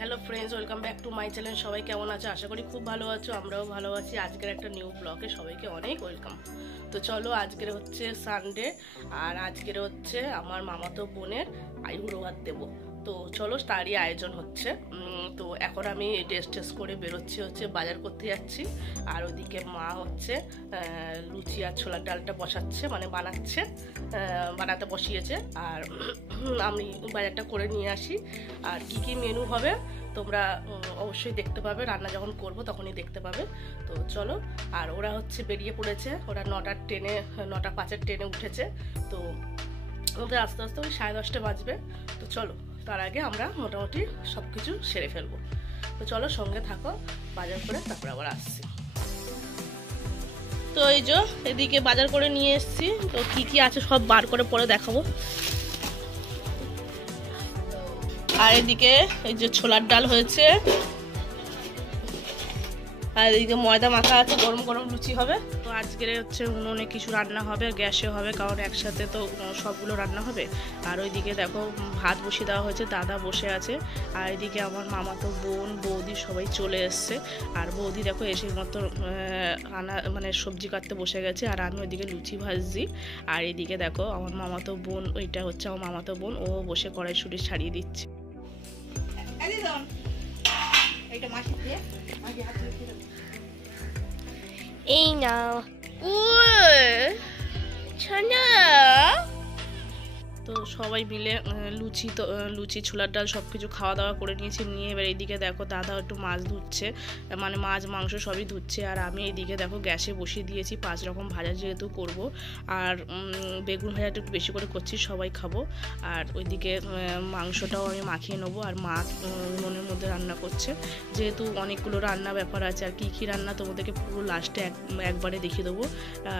Hello friends, welcome back to my channel. সবাই কেমন আছো? আশা করি খুব ভালো আছো, আমরাও ভালো আছি। আজকের একটা নিউ ব্লগে সবাইকে অনেক ওয়েলকাম। তো চলো, আজকের হচ্ছে সানডে, আর আজকের হচ্ছে আমার মামাতো বোনের আইবুড়ো ভাত দেবো। তো চলো, তারই আয়োজন হচ্ছে। তো এখন আমি ড্রেস করে বেরোচ্ছি, হচ্ছে বাজার করতে যাচ্ছি। আর ওদিকে মা হচ্ছে লুচি আর ছোলার ডালটা বসাচ্ছে, মানে বানাতে বসিয়েছে। আর আমি বাজারটা করে নিয়ে আসি। আর কি কি মেনু হবে তোমরা অবশ্যই দেখতে পাবে, রান্না যখন করব তখনই দেখতে পাবে। তো চলো, আর ওরা হচ্ছে বেরিয়ে পড়েছে, ওরা 9:05-এর ট্রেনে উঠেছে। তো ওদের আস্তে আস্তে ওই 10:30 বাজবে। তো চলো, তার আগে আমরা মোটামুটি সব কিছু সেরে ফেলবো। তো চলো, সঙ্গে থাকো, বাজার করে তারপর আবার আসছি। তো এই যে এদিকে বাজার করে নিয়ে এসেছি। তো কি কি আছে সব বার করে পরে দেখাবো। আর এদিকে এই যে ছোলার ডাল হয়েছে, আর এদিকে ময়দা মাখা আছে, গরম গরম লুচি হবে। তো আজকের হচ্ছে উনুনে কিছু রান্না হবে, গ্যাসে হবে, কারণ একসাথে তো সবগুলো রান্না হবে। আর ওইদিকে দেখো ভাত বসিয়ে দেওয়া হয়েছে, দাদা বসে আছে। আর এদিকে আমার মামাতো বোন বৌদি সবাই চলে এসছে। আর বৌদি দেখো এসে মতো মানে সবজি কাটতে বসে গেছে। আর আমি ওইদিকে লুচি ভাজছি। আর এদিকে দেখো আমার মামাতো বোন, ওইটা হচ্ছে আমার মামাতো বোন, ও বসে কড়াইশুঁটি ছাড়িয়ে দিচ্ছে। এই নাও ছানা। তো সবাই মিলে লুচি ছোলার ডাল সব কিছু খাওয়া দাওয়া করে নিয়েছি। নিয়ে এবার এইদিকে দেখো দাদা একটু মাছ ধুচ্ছে, মানে মাছ মাংস সবই ধুচ্ছে। আর আমি এইদিকে দেখো গ্যাসে বসিয়ে দিয়েছি 5 রকম ভাজা যেহেতু করব। আর বেগুন ভাজাটা একটু বেশি করে করছি, সবাই খাবো। আর ওইদিকে মাংসটাও আমি মাখিয়ে নেবো। আর মা উনুনের মধ্যে রান্না করছে, যেহেতু অনেকগুলো রান্না ব্যাপার আছে। আর কী রান্না তোমাদেরকে পুরো লাস্টে একবারে দেখিয়ে দেবো।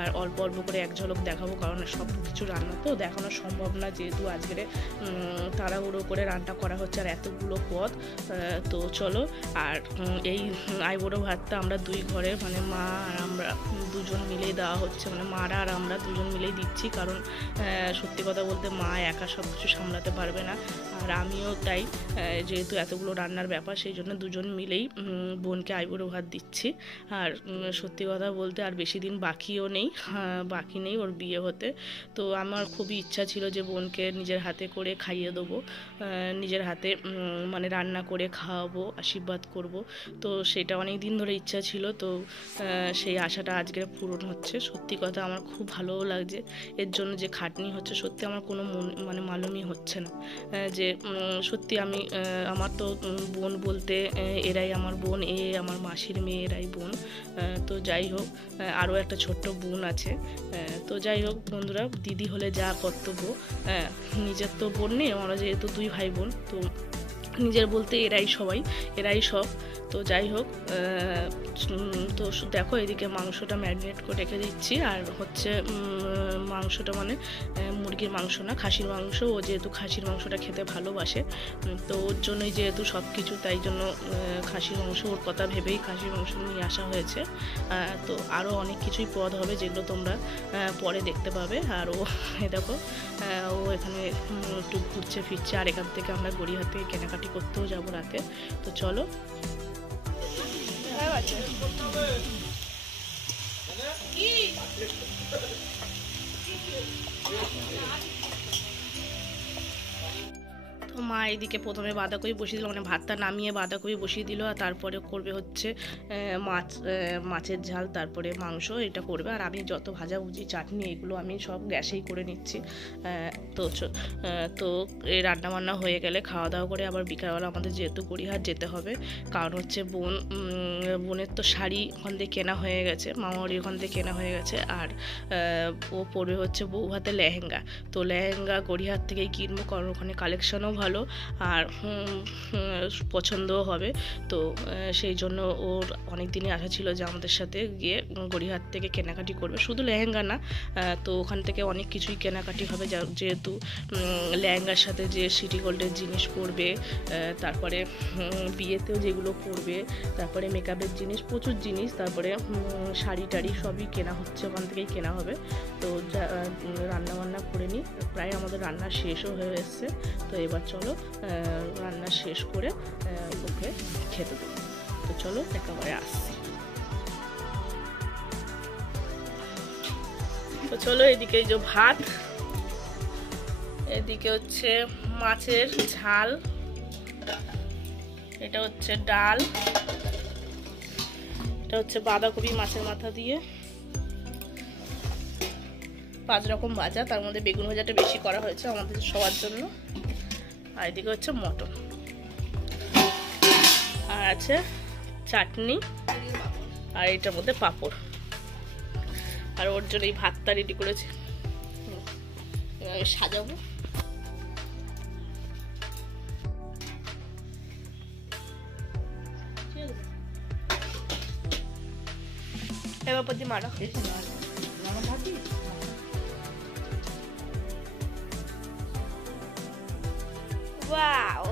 আর অল্প অল্প করে এক ঝলক দেখাবো, কারণ সব কিছু রান্না তো দেখানো সম্ভব না, যেহেতু আজকের তাড়াহুড়ো করে রান্না করা হচ্ছে আর এতগুলো পদ। তো চলো, আর এই আইবুড়ো ভাতটা আমরা দুই ঘরে, মানে মা আর আমরা দুজন মিলেই দেওয়া হচ্ছে, মানে মারা আর আমরা দুজন মিলেই দিচ্ছি। কারণ সত্যি কথা বলতে মা একা সব কিছু সামলাতে পারবে না, আর আমিও তাই, যেহেতু এতগুলো রান্নার ব্যাপার, সেই জন্য দুজন মিলেই বোনকে আইবুড়ো ভাত দিচ্ছি। আর সত্যি কথা বলতে আর বেশি দিন বাকি নেই ওর বিয়ে হতে। তো আমার খুবই ইচ্ছা ছিল যে বোনকে নিজের হাতে করে খাইয়ে দেবো, নিজের হাতে মানে রান্না করে খাওয়াবো, আশীর্বাদ করব। তো সেটা অনেক দিন ধরে ইচ্ছা ছিল। তো সেই আশাটা আজকে পূরণ হচ্ছে। সত্যি কথা আমার খুব ভালোও লাগছে, এর জন্য যে খাটনি হচ্ছে সত্যি আমার কোনো মানে মালুমই হচ্ছে না। যে সত্যি আমি আমার তো বোন বলতে এরাই আমার বোন, আমার মাসির মেয়ে, এরাই বোন। তো যাই হোক, আরও একটা ছোট্ট বোন আছে। তো যাই হোক বন্ধুরা, দিদি হলে যা কর্তব্য, নিজের তো বোন নেই, আমরা যেহেতু 2 ভাই বোন, তো নিজের বলতে এরাই সব। তো যাই হোক, তো দেখো এদিকে মাংসটা ম্যারিনেট করে রেখে দিচ্ছি। আর হচ্ছে মাংসটা মানে মুরগির মাংস না, খাসির মাংস। ও যেহেতু খাসির মাংসটা খেতে ভালোবাসে, তো ওর জন্যই যেহেতু সব কিছু, তাই জন্য খাসির মাংস, ওর কথা ভেবেই খাসির মাংস নিয়ে আসা হয়েছে। তো আরও অনেক কিছুই পদ হবে, যেগুলো তোমরা পরে দেখতে পাবে। আর ও দেখো ও এখানে একটু ঘুরছে ফিরছে। আর এখান থেকে আমরা গড়িয়াহাট থেকে কেনাকাটি করতেও যাবো রাতে। তো চলো। তো মা এদিকে প্রথমে বাঁধাকপি বসিয়ে দিল, মানে ভাতটা নামিয়ে বাঁধাকপি বসিয়ে দিল। আর তারপরে করবে হচ্ছে মাছের ঝাল, তারপরে মাংস, এটা করবে। আর আমি যত ভাজাভুজি চাটনি এগুলো আমি সব গ্যাসেই করে নিচ্ছি। তো এই রান্নাবান্না হয়ে গেলে খাওয়া দাওয়া করে আবার বিকালবেলা আমাদের যেহেতু গড়িয়াহাট যেতে হবে, কারণ হচ্ছে বোনের তো শাড়ি ওখান থেকে কেনা হয়ে গেছে, মামাবাড়ির ওখান থেকে কেনা হয়ে গেছে। আর ও পরবে হচ্ছে বউ হাতে লেহেঙ্গা। তো লেহেঙ্গা গড়িয়াহাট থেকেই কিনবো, কারণ ওখানে কালেকশনও ভালো আর পছন্দও হবে। তো সেই জন্য ওর অনেক দিনই আশা ছিল যে আমাদের সাথে গিয়ে গড়িয়াহাট থেকে কেনাকাটি করবে, শুধু লেহেঙ্গা না, তো ওখান থেকে অনেক কিছুই কেনাকাটি হবে। যেহেতু লেহেঙ্গার সাথে যে সিটি গোল্ডের জিনিস পরবে, তারপরে বিয়েতেও যেগুলো পরবে, তারপরে মেকআপের জিনিস, প্রচুর জিনিস, তারপরে শাড়ি টাড়ি সবই কেনা হচ্ছে, ওখান থেকেই কেনা হবে। তো রান্নাবান্না করে নিই, প্রায় আমাদের রান্না শেষও হয়ে এসছে। তো এবার চলো চলো রান্না শেষ করে ওকে খেতে দেবো। তো চলো একেবারে আসছি। তো চলো এদিকে এই যে ভাত, এদিকে হচ্ছে মাছের ঝাল, এটা হচ্ছে ডাল, এটা হচ্ছে বাঁধাকপি মাছের মাথা দিয়ে, 5 রকম ভাজা, তার মধ্যে বেগুন ভাজাটা বেশি করা হয়েছে আমাদের সবার জন্য। আর এদিকে হচ্ছে মটন, আর আছে চাটনি, আর এটার মধ্যে পাঁপড়। আর ওর জন্য এই ভাতটা রেডি করেছে, সাজাবো। এবার প্রতি মারা Wow.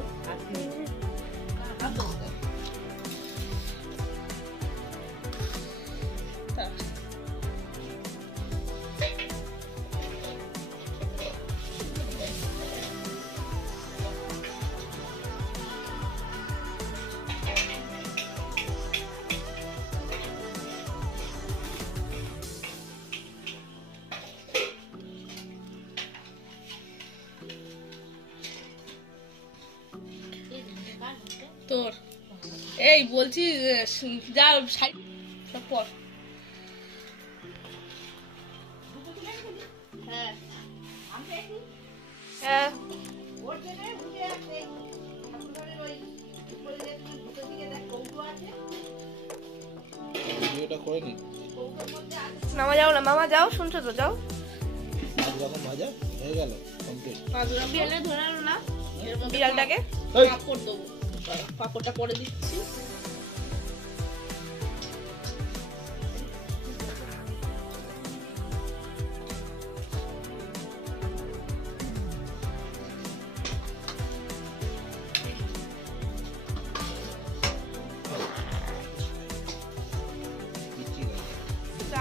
তোর এই বলছি যা সব পর। হ্যাঁ মামা যাও না, মামা যাও, শুনছো তো, যাও। বিড়ালটাকে পাপড় দেবো, পাপড়টা করে দিচ্ছি।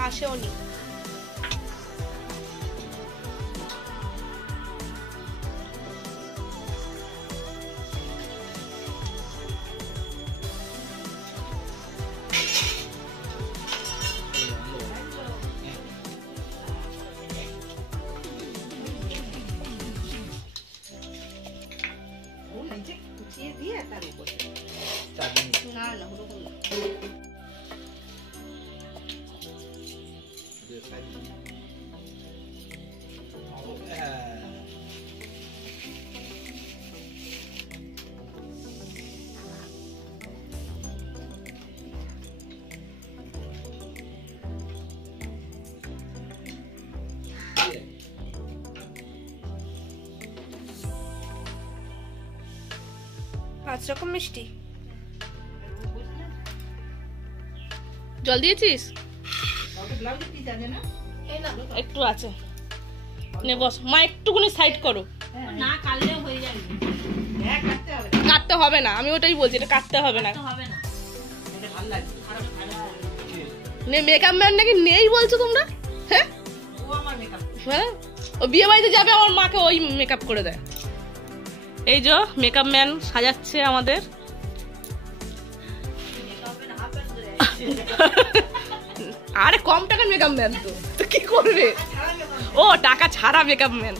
আসেও নি না না পাঁচ রকম মিষ্টি জল দিয়েছিস? একটু আছে, নে বস মা, একটুখানি সাইড করো। না কাটলে হয়ে যাবে, কাটতে হবে না, আমি ওটাই বলছি, এটা কাটতে হবে না। মেকআপ ম্যান নাকি নেই বলছো তোমরা? হ্যাঁ হ্যাঁ, ও বিয়ে বাড়িতে যাবে, আমার মাকে ওই মেকআপ করে দেয়। এই যে মেকআপ ম্যান সাজাচ্ছে আমাদের। আরে কম টাকার মেকআপ ম্যান তো কি করবে? ও টাকা ছাড়া মেকআপ ম্যান।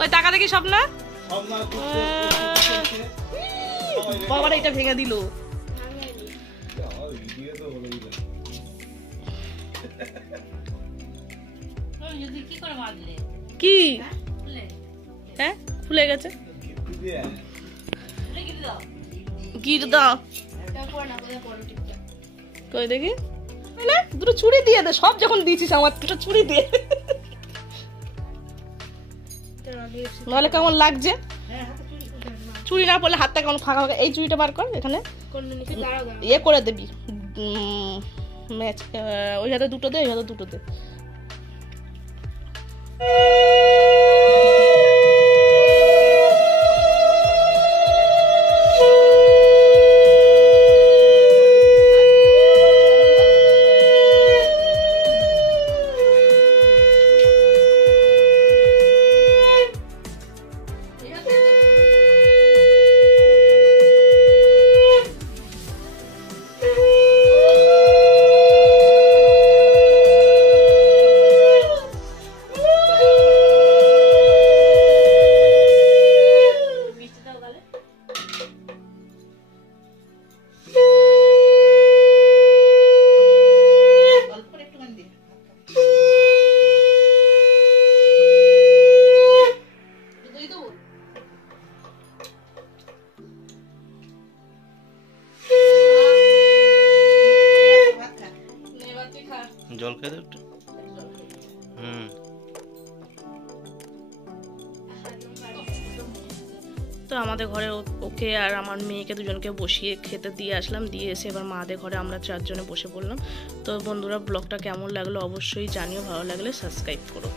ওই টাকা দেখি সব না, বাবার এটা ভেঙে দিল। কি হ্যাঁ খুলে গেছে, গিট দাও কই দেখি, দুটো চুড়ি দিয়ে দে, সব যখন দিয়েছিস আমার দুটো চুড়ি দিয়ে, নাহলে কেমন লাগছে? চুড়ি না পড়লে হাতটা কেমন ফাঁকা ফাঁকা। এই চুড়িটা বার কর, এখানে ইয়ে করে দিবি ম্যাচ, ওই হাতে দুটো দে, ওই হাতে দুটো দে। তো আমাদের ঘরে ওকে আর আমার মেয়েকে দুজনকে বসিয়ে খেতে দিয়ে আসলাম, দিয়ে এসে এবার মাদের ঘরে আমরা 4 জনে বসে পড়লাম। তো বন্ধুরা ব্লগটা কেমন লাগলো অবশ্যই জানিও, ভালো লাগলে সাবস্ক্রাইব করো।